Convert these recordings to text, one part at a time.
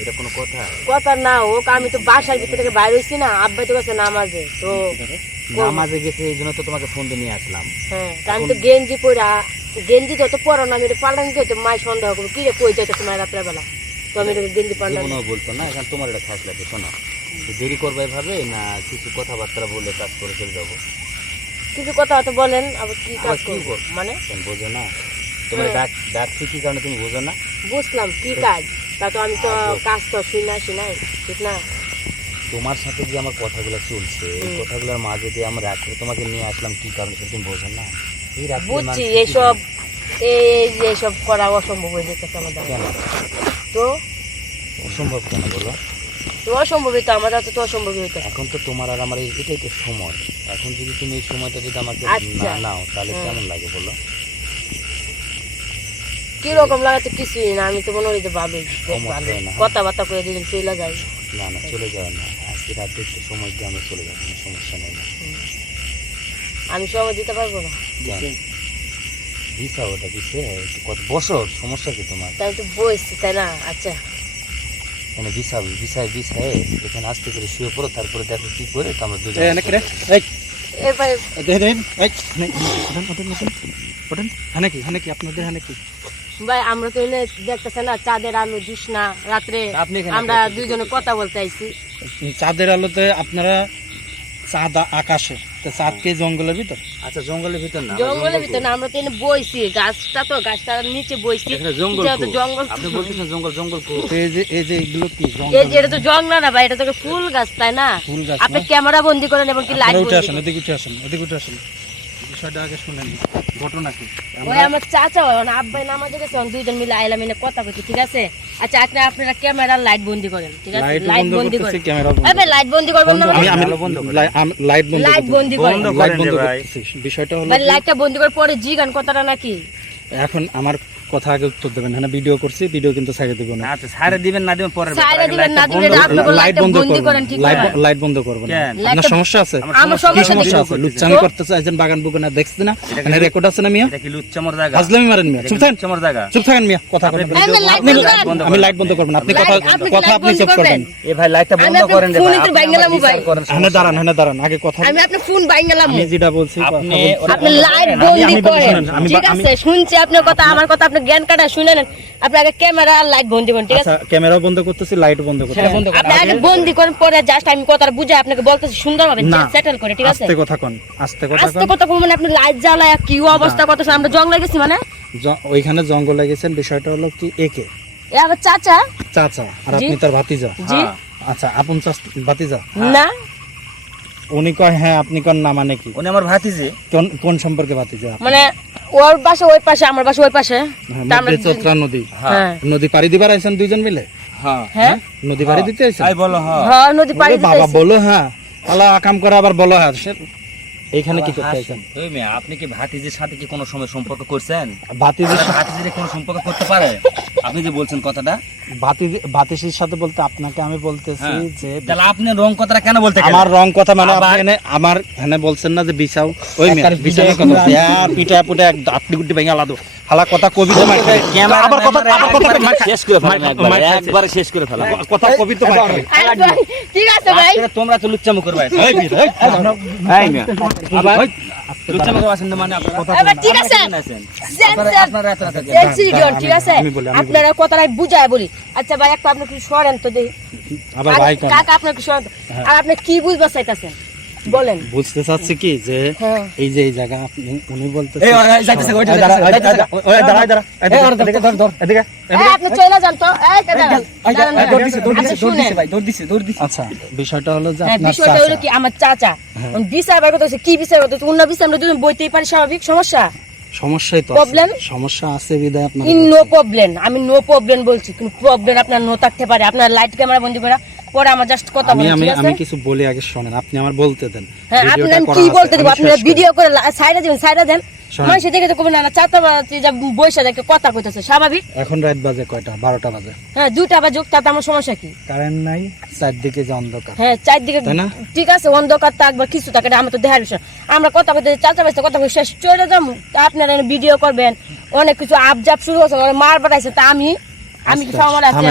এটা কোনো কথা? কথা না হোক, আমি তো বাসার ভিতর থেকে বাইরে হইছি না, আব্বাই তো গেছে নামাজে, তো নামাজে গেছে এই জন্য তো তোমাকে ফোন দিয়ে নিয়ে আসলাম। হ্যাঁ আমি তো গেঞ্জি পরা, গেঞ্জি যত পরো না, আমি এটা পাল্টান দিতে মায় সন্দেহ করবো, কি রে কই যাইতো তোমার রাত্রে বেলা, তো আমি এটা গেঞ্জি পাল্টান। জীবনও বলতো না, এখন তোমার এটা খাস লাগে। শোনো, দেরি করবে ভাবে না, কিছু কথাবার্তা বলে কাজ করে চলে যাবো। কিছু কথা হয়তো বলেন, আবার কি কাজ করবো মানে বোঝো না? তোমার ডাকছি কি কারণে তুমি বোঝো না? বুঝলাম কি কাজ, তা তো আমি তো কাজ তো শুনাই ঠিক না? তোমার সাথে যে আমার কথাগুলো চলছে, এই কথাগুলোর মাঝে দিয়ে আমরা রাত্রে তোমাকে নিয়ে আসলাম কি কারণে সেটা তুমি বোঝো না? এই রাত্রে বুঝছি, এইসব করা অসম্ভব হয়ে যেতেছে আমাদের। কেন তো অসম্ভব কেন বলো? তো অসম্ভবই তো, আমাদের তো অসম্ভবই হইতো। এখন তো তোমার আর আমার এটাই তো সময়। এখন যদি তুমি এই সময়টা যদি আমাকে না নাও তাহলে কেমন লাগে বলো? কিরকম লাগাতে কিছুই না, আমি তো মনে করি যে ভাবি কথাবার্তা করে দিলেন চলে যাই। না না, চলে যাও না, আজকে রাতে একটু সময় দিয়ে আমরা চলে যাবো, সমস্যা নেই না। আমি সময় দিতে পারবো না। দিশা ওটা দিছে কত বছর, সমস্যা কি তোমার? তাই তো বসছি, তাই না? আচ্ছা এখানে বিছায় এখানে আস্তে করে শুয়ে পড়ো, তারপরে দেখো কি করে তো আমরা দুজন। এ ভাই ভাই, আমরা তো এনে দেখতেছে না চাঁদের আলো জ্যোৎস্না রাত্রে, আমরা দুইজনে কথা বলতে আইছি। চাঁদের আলোতে আপনারা চাঁদ আকাশে, চাঁদকে জঙ্গলের ভিতর? আচ্ছা জঙ্গলের ভিতর না, জঙ্গলের ভিতর না, আমরা তো এনে বইছি, গাছটার নিচে বইছি। জঙ্গল আপনি বলতেছেন জঙ্গল এই যে এগুলো কি এই যে, এটা তো জঙ্গল না ভাই, এটা তো ফুল গাছ, তাই না? ফুল গাছ। আপনি ক্যামেরা বন্দি করেন এবং কি লাইট উঠে আসেন, এদিকে উঠে আসেন, বিষয়টা আগে শুনেন, ঘটনা কি? ওই আমার চাচা হয় না, আব্বাই নামাজে গেছে, দুইজন মিলে আইলাম এনে কথা কইছি, ঠিক আছে? আচ্ছা আপনারা ক্যামেরা লাইট বন্দি করেন, ঠিক আছে? লাইট বন্দি করেন, ক্যামেরা বন্ধ। ভাই লাইট বন্দি করবেন না? লাইট বন্ধ করেন। বিষয়টা হলো ভাই লাইটটা বন্দি করে পরে জি গান কথাটা নাকি? এখন আমার কথা আগে উত্তর দেবেন। হ্যাঁ ভিডিও করছি, ভিডিও কিন্তু ছাড়ে দেব না। আচ্ছা ছাড়ে দিবেন না দিবেন পরে ছাড়ে দিবেন না দিবেন, আপনি লাইট বন্ধ করেন, ঠিক আছে? লাইট বন্ধ করবেন। আপনার সমস্যা আছে? আমার সমস্যা আছে, লুচ্চামি করতেছে একজন বাগান বুকে না, দেখছেন না এখানে রেকর্ড আছে না মিয়া? এটা কি লুচ্চামর জায়গা? হাজলামি মারেন মিয়া, চুপ থাকেন, লুচ্চামর জায়গা, চুপ থাকেন মিয়া, কথা বলেন। আমি লাইট বন্ধ করবেন, আপনি কথা আপনি চুপ করবেন। এ ভাই লাইটটা বন্ধ করেন রে ভাই, আপনি বাইঙ্গালামু ভাই, এখানে দাঁড়ান আগে কথা। আমি আপনার ফোন বাইঙ্গালামু, আমি যেটা বলছি আপনি লাইট বন্দি করেন, ঠিক আছে? শুনছি আপনার কথা, আমার কথা, আপনি জ্ঞান কাটা শুনে নেন। আপনি আগে ক্যামেরা আর লাইট বন্দি করেন, ঠিক আছে? আচ্ছা ক্যামেরা বন্ধ করতেছি, লাইট বন্ধ করতেছি। আপনি আগে বন্দি করেন, পরে জাস্ট আমি কথাটা বুঝাই আপনাকে বলতেছি সুন্দরভাবে সেটেল করে, ঠিক আছে? আস্তে কথা কোন, আস্তে কথা কোন মানে আপনি লাইট জ্বালায় কি অবস্থা করতেছেন? আমরা জঙ্গলে গেছি মানে? ওইখানে জঙ্গলে গেছেন, বিষয়টা হলো কি একে এ আমার চাচা, আর আপনি তার ভাতিজা? জি। আচ্ছা আপন ভাতিজা না, উনি কয় হ্যাঁ, আপনি কোন না মানে কি? উনি আমার ভাতিজি। কোন সম্পর্কে ভাতিজা? মানে ওর বাসা ওই পাশে, আমার বাসা ওই পাশে। চোত্রা নদী, হ্যাঁ নদী পাড়ি দিবার আইছেন দুইজন মিলে? হ্যাঁ নদী পাড়ি দিতে আইছেন? আই বলো হ্যাঁ, হ্যাঁ নদী পাড়ি দিতে বাবা বলো হ্যাঁ, আলা কাম করে আবার বলো হ্যাঁ। এইখানে কি করতে আইছেন? ওই মেয়ে আপনি কি ভাতিজির সাথে কি কোনো সময় সম্পর্ক করছেন? ভাতিজির কোনো সম্পর্ক করতে পারে? আপনি যে বলছেন কথাটা, ভাতিজির সাথে বলতে আপনাকে আমি বলতেছি যে তাহলে আপনি রং কথাটা কেন বলতে গেলেন? আমার রং কথা মানে আপনি এখানে আমার এখানে বলছেন না যে বিছাও, ওই মেয়ে বিছানোর কথা আর পিটা পুটা এক আপনি গুটি ভাঙা আলাদা হালা কথা কবিতা মাইকে ক্যামেরা আবার কথা শেষ করে ফেলেন, একবারে শেষ করে ফেলেন কথা কবিতা মাইকে। ঠিক আছে ভাই, তোমরা তো লুচ্চামু করবে। এই মেয়ে আবার লুচ্চামু করছেন না মানে আপনারা কথা এবার ঠিক আছে, আপনারা এত ঠিক আছে? আপনারা কথাটা বুঝায় বলি। আচ্ছা ভাই একটা আপনি কিছু সরেন তো দেখি, আবার ভাই কাকা আপনার কিছু সরেন, আর আপনি কি বুঝবা চাইতেছেন বলেন? বুঝতে চাচ্ছি কি যে এই যে এই জায়গা আপনি উনি বলতেছেন এই যাইতেছে ওইটা এদিকে আপনি চলে যান তো, এই দৌড় দিছে। আচ্ছা বিষয়টা হলো যে আপনার বিষয়টা হলো কি, আমার চাচা বিচার বার করতেছে, কি বিচার করতেছে? অন্য বিচার আমরা দুজন বইতেই পারি, স্বাভাবিক। সমস্যাই তো প্রবলেম, সমস্যা আছে বিদায় আপনার নো প্রবলেম, আমি নো প্রবলেম বলছি, কিন্তু প্রবলেম আপনার নো থাকতে পারে। আপনার লাইট ক্যামেরা বন্ধ করে পরে আমার জাস্ট কথা বলেন, ঠিক আছে? আমি কিছু বলি আগে শুনেন, আপনি আমার বলতে দেন। হ্যাঁ আপনি কি বলতে দিব? আপনি ভিডিও করে সাইডে দেন, মানুষ দেখে তো কবে না চাচা যা বইসা দেখে কথা কইতেছে, স্বাভাবিক। এখন রাত বাজে কয়টা? 12টা বাজে। হ্যাঁ 2টা বাজে, তাতে আমার সমস্যা কি? কারেন্ট নাই, চারদিকে যে অন্ধকার। হ্যাঁ চারদিকে, ঠিক আছে অন্ধকার থাকবে কিছু থাকে না, আমরা তো দেখার বিষয়। আমরা কথা কইতে চাচা বাইসা কথা কই শেষ চলে যাম, আপনারা ভিডিও করবেন, অনেক কিছু আবজাব শুরু করছেন, মার বাড়াইছে, তা আমি কি সময় আছে?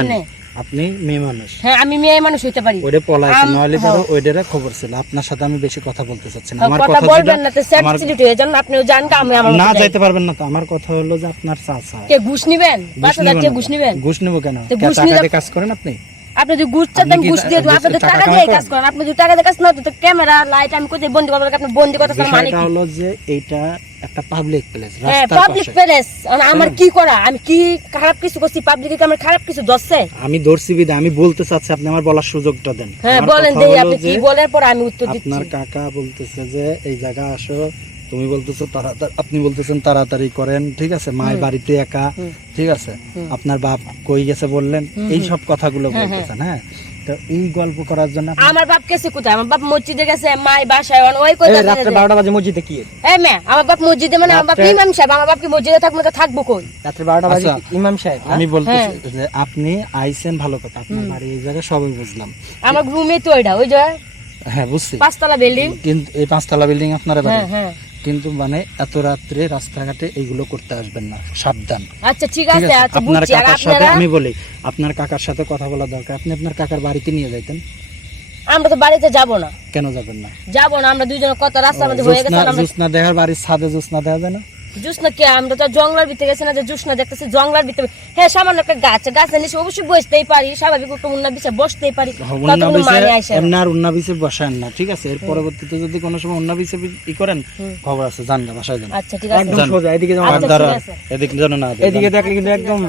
আপনি মেয়ে মানুষ, হ্যাঁ আমি মেয়ে মানুষ হইতে পারি, ওইটা পলাইছে নইলে হ্যাঁ। ধরো ওইটারে খবর ছিল। আপনার সাথে আমি বেশি কথা বলতে চাচ্ছি না। আমার কথা কথা বলবেন না তো যেটা আমার সেন্সিটিভ হয়ে যান, আপনিও জান আমি আমার না মতো যাই। যাইতে পারবেন না তো। আমার কথা হলো যে আপনার চাচা কে ঘুষ নিবেন? 5,000 কে ঘুষ নিবেন? ঘুষ নেব কেন? তো ঘুষ টাকা নিলে- দিয়ে কাজ করেন আপনি? আপনি যদি ঘুষ চান আপনি কি ঘুষ দিয়ে দেবো, আপনি যদি টাকা টাকা কামাই দিয়ে করেন? কাজ করেন, আপনি যদি টাকা দিয়ে কাজ না তো ক্যামেরা লাইট আমি কোথায় বন্দি করবো, আপনি বন্দি করতে মানে বিষয়টা কি? হলো যে এইটা একটা পাবলিক প্লেস, হ্যাঁ রাস্তার পাবলিক পাশে। প্লেস, আমার কি করা? আমি কি খারাপ কিছু করছি? পাবলিকে কি আমার খারাপ কিছু দশছে? আমি ধরছি বিদে আমি বলতে চাচ্ছি, আপনি আমার বলার সুযোগটা দেন। হ্যাঁ আমার বলেন কথা দেই, হলো আপনি কি যে বলেন পরে আমি উত্তর দিচ্ছি। আপনার কাকা বলতেছে যে এই জায়গা আসো, তুমি বলতেছো তাড়াতাড়ি, আপনি বলতেছেন তাড়াতাড়ি করেন, ঠিক আছে? মায়ের বাড়িতে একা, ঠিক আছে? আপনার বাপ কই গেছে বললেন, এই সব কথাগুলো বলতেছেন। হ্যাঁ, তো এই গল্প করার জন্য আপনি- আমার বাপ গেছে কোথায়? আমার বাপ মসজিদে গেছে, মাই বাসায় ওই কই এই রাত্রে 12টা বাজে মসজিদে কি? এই মে আমার বাপ মসজিদে, মানে আমার বাপ রাত্রে- ইমাম সাহেব, আমার বাপ কি মসজিদে থাকবো তো থাকবো কই? রাত্রে 12টা বাজে আচ্ছা। ইমাম সাহেব না? আমি বলতেছি হ্যাঁ। যে আপনি আইছেন ভালো কথা, আপনার বাড়ি এই জায়গায় সবই বুঝলাম। আমার রুমে তো ওইটা, ওই যে হ্যাঁ বুঝছি, 5তলা বিল্ডিং। কিন্তু এই 5তলা বিল্ডিং আপনারা বাড়ি, হ্যাঁ হ্যাঁ কিন্তু মানে এত রাত্রে রাস্তাঘাটে এইগুলো করতে আসবেন না, সাবধান। আচ্ছা ঠিক ঠিক আছে, আছে? আচ্ছা আপনার বুঝছি। আর কাকার সাথে আপনারা? আমি বলি, আপনার কাকার সাথে কথা বলা দরকার। আপনি আপনার কাকার বাড়িতে নিয়ে যাইতেন, আমরা তো বাড়িতে যাব না, কেন যাবেন না? যাব না, আমরা দুইজনের কত রাস্তার মধ্যে হয়ে গেছে। আমরা জুসনা দেখার বাড়ির ছাদে জুসনা দেখা যায় না? জুসনা কি? আমরা তো জঙ্গলার ভিতরে গেছি না যে জুসনা দেখতেছি জঙ্গলার ভিতরে? হ্যাঁ সামান্য একটা গাছ, গাছের নিচে অবশ্যই বসতেই পারি, স্বাভাবিক একটা উন্না বিছে বসতেই পারি, তত কোনো মানে আসে না। এমনি আর উন্না বিছে বসায়েন না, ঠিক আছে? এর পরবর্তীতে যদি কোনো সময় উন্না বিছে ই করেন, খবর আছে, জান না, বাসায় যান। আচ্ছা ঠিক আছে, একদম সোজা এদিকে যাও। আচ্ছা, ঠিক দাঁড়ান, আছে। এদিকে যেন না যায়। এদিকে দেখলে কিন্তু একদম